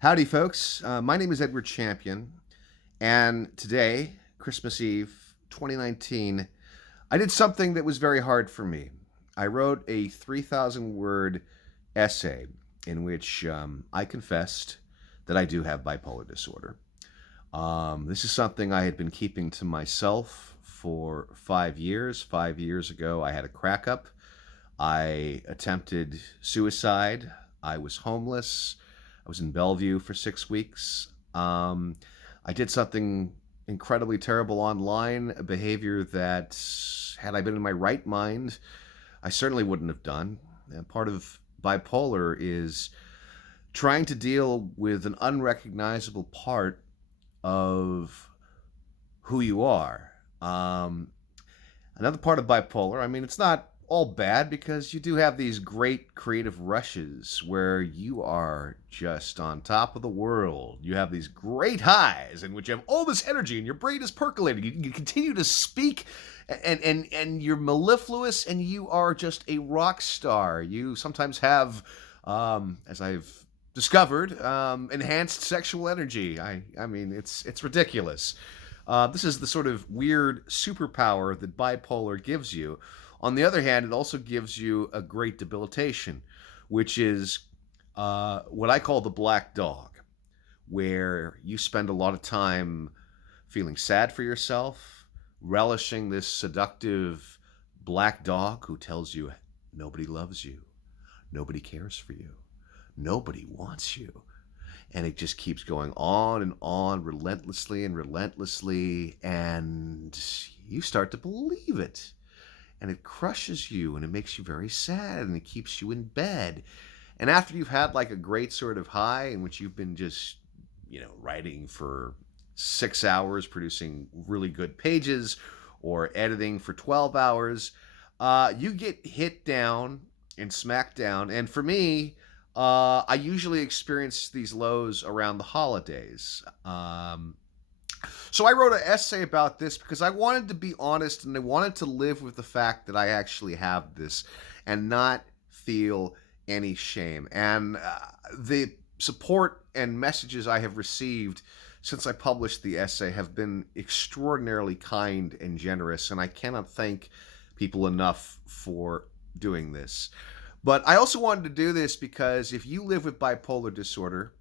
Howdy, folks. My name is Edward Champion, and today, Christmas Eve 2019, I did something that was very hard for me. I wrote a 3,000 word essay in which I confessed that I do have bipolar disorder. This is something I had been keeping to myself for 5 years. 5 years ago, I had a crack up. I attempted suicide. I was homeless. I was in Bellevue for 6 weeks. I did something incredibly terrible online, a behavior that, had I been in my right mind, I certainly wouldn't have done. And part of bipolar is trying to deal with an unrecognizable part of who you are. Another part of bipolar, I mean, it's not all bad because you do have these great creative rushes where you are just on top of the world. You have these great highs in which you have all this energy and your brain is percolating. You continue to speak and you're mellifluous and you are just a rock star. You sometimes have, as I've discovered, enhanced sexual energy. I mean, it's ridiculous. This is the sort of weird superpower that bipolar gives you. On the other hand, it also gives you a great debilitation, which is what I call the black dog, where you spend a lot of time feeling sad for yourself, relishing this seductive black dog who tells you nobody loves you, nobody cares for you, nobody wants you. And it just keeps going on relentlessly and relentlessly, and you start to believe it. And it crushes you and it makes you very sad and it keeps you in bed. And after you've had like a great sort of high in which you've been just, writing for 6 hours, producing really good pages, or editing for 12 hours, you get hit down and smacked down. And for me, I usually experience these lows around the holidays. So I wrote an essay about this because I wanted to be honest and I wanted to live with the fact that I actually have this and not feel any shame. And the support and messages I have received since I published the essay have been extraordinarily kind and generous, and I cannot thank people enough for doing this. But I also wanted to do this because if you live with bipolar disorder,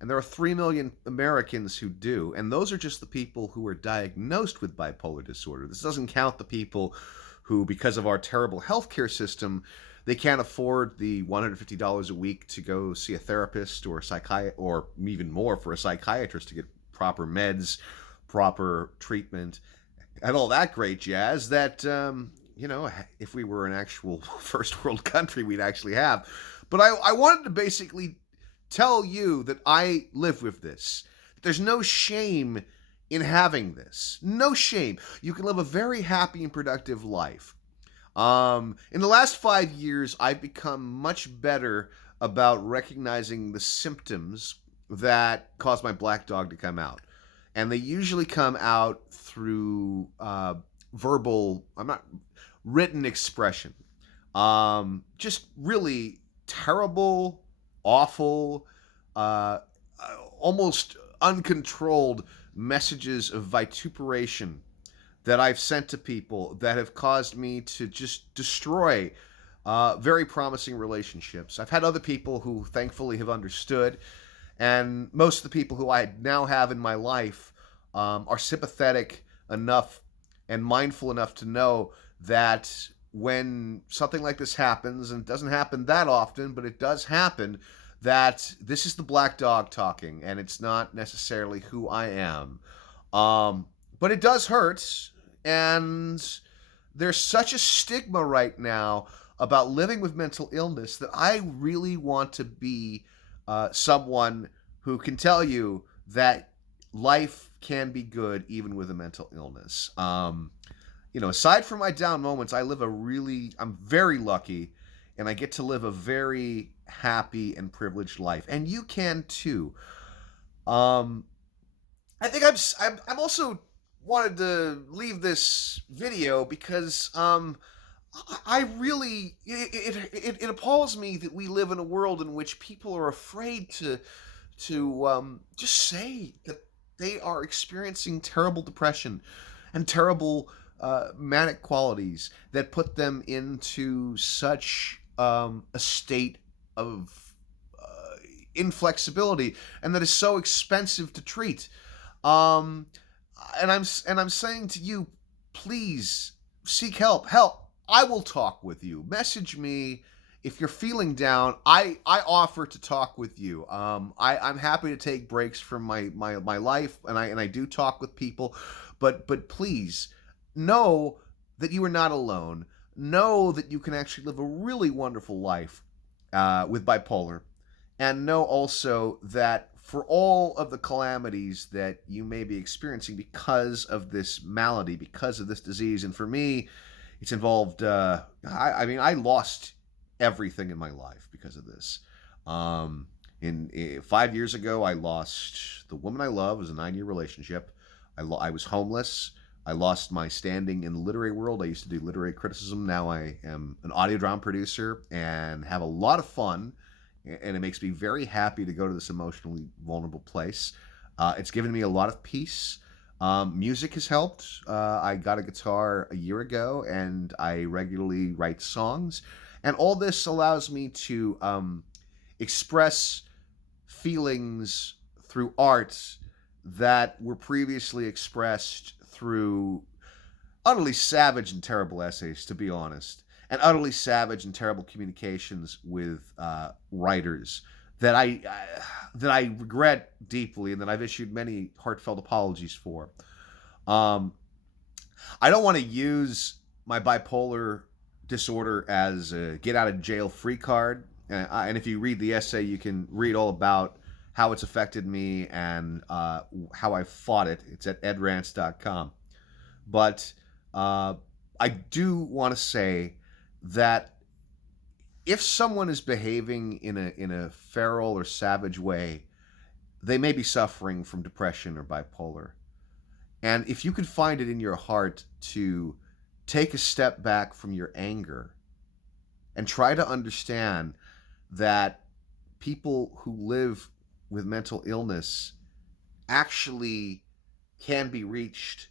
and there are 3 million Americans who do, and those are just the people who are diagnosed with bipolar disorder. This doesn't count the people who, because of our terrible healthcare system, they can't afford the $150 a week to go see a therapist or a psychiatrist, or even more for a psychiatrist to get proper meds, proper treatment, and all that great jazz that, if we were an actual first world country, we'd actually have. But I wanted to basically tell you that I live with this. There's no shame in having this. No shame. You can live a very happy and productive life. In the last 5 years, I've become much better about recognizing the symptoms that cause my black dog to come out. And they usually come out through written expression. Just really terrible, awful, uh, almost uncontrolled messages of vituperation that I've sent to people that have caused me to just destroy very promising relationships. I've had other people who thankfully have understood, and most of the people who I now have in my life are sympathetic enough and mindful enough to know that when something like this happens, and it doesn't happen that often, but it does happen, that this is the black dog talking, and it's not necessarily who I am. But it does hurt, and there's such a stigma right now about living with mental illness that I really want to be someone who can tell you that life can be good even with a mental illness. Aside from my down moments, I'm very lucky, and I get to live a very happy and privileged life, and you can too. Um, I think I'm also wanted to leave this video because I really it appalls me that we live in a world in which people are afraid to to just say that they are experiencing terrible depression and terrible manic qualities that put them into such a state of uh, inflexibility, and that is so expensive to treat. Um, and I'm saying to you, please seek help. Help. I will talk with you. Message me if you're feeling down. I offer to talk with you. I'm happy to take breaks from my life, and I do talk with people, but please know that you are not alone. Know that you can actually live a really wonderful life with bipolar, and know also that for all of the calamities that you may be experiencing because of this malady, because of this disease, and for me, it's involved. I mean, I lost everything in my life because of this. Um, 5 years ago, I lost the woman I love. It was a 9-year relationship. I was homeless. I lost my standing in the literary world. I used to do literary criticism. Now I am an audio drama producer and have a lot of fun. And it makes me very happy to go to this emotionally vulnerable place. It's given me a lot of peace. Music has helped. I got a guitar a year ago, and I regularly write songs. And all this allows me to express feelings through art that were previously expressed through utterly savage and terrible essays, to be honest, and utterly savage and terrible communications with writers that I regret deeply, and that I've issued many heartfelt apologies for. Um, I don't want to use my bipolar disorder as a get out of jail free card. And if you read the essay, you can read all about how it's affected me and how I fought it. It's at edrans.com. But I do want to say that if someone is behaving in a feral or savage way, they may be suffering from depression or bipolar. And if you could find it in your heart to take a step back from your anger and try to understand that people who live with mental illness actually can be reached,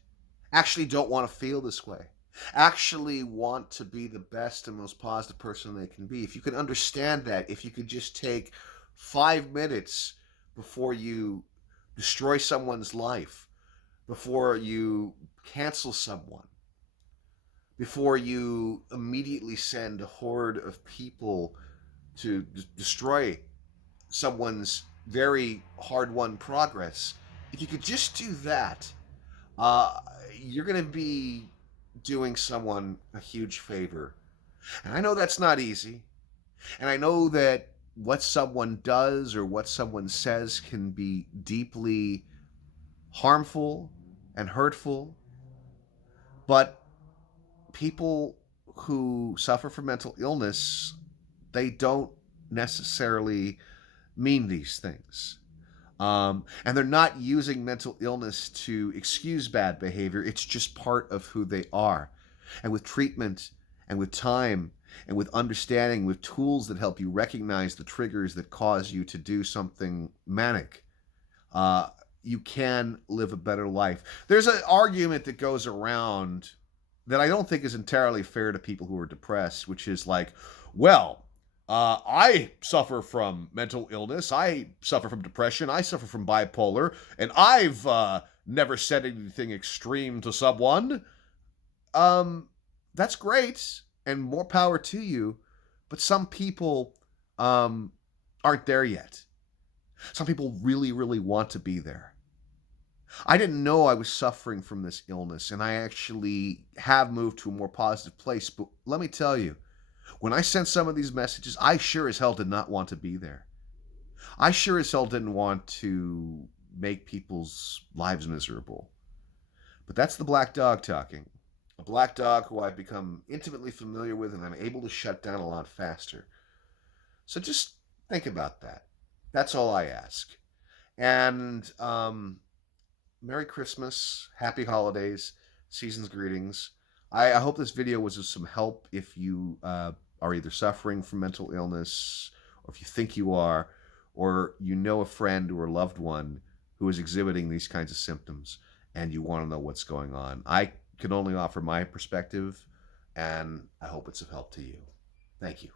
actually don't want to feel this way, actually want to be the best and most positive person they can be. If you can understand that, if you could just take 5 minutes before you destroy someone's life, before you cancel someone, before you immediately send a horde of people to destroy someone's very hard won progress, if you could just do that, uh, you're going to be doing someone a huge favor. And I know that's not easy. And I know that what someone does or what someone says can be deeply harmful and hurtful. But people who suffer from mental illness, they don't necessarily mean these things. And they're not using mental illness to excuse bad behavior. It's just part of who they are. And with treatment and with time and with understanding, with tools that help you recognize the triggers that cause you to do something manic, uh, you can live a better life. There's an argument that goes around that I don't think is entirely fair to people who are depressed, which is like, well, I suffer from mental illness, I suffer from depression, I suffer from bipolar, and I've never said anything extreme to someone. Um, that's great, and more power to you. But some people um, aren't there yet. Some people really, really want to be there. I didn't know I was suffering from this illness, and I actually have moved to a more positive place. But let me tell you, when I sent some of these messages, I sure as hell did not want to be there. I sure as hell didn't want to make people's lives miserable. But that's the black dog talking. A black dog who I've become intimately familiar with, and I'm able to shut down a lot faster. So just think about that. That's all I ask. And Merry Christmas, Happy Holidays, Season's Greetings. I hope this video was of some help if you are either suffering from mental illness, or if you think you are, or you know a friend or a loved one who is exhibiting these kinds of symptoms and you want to know what's going on. I can only offer my perspective, and I hope it's of help to you. Thank you.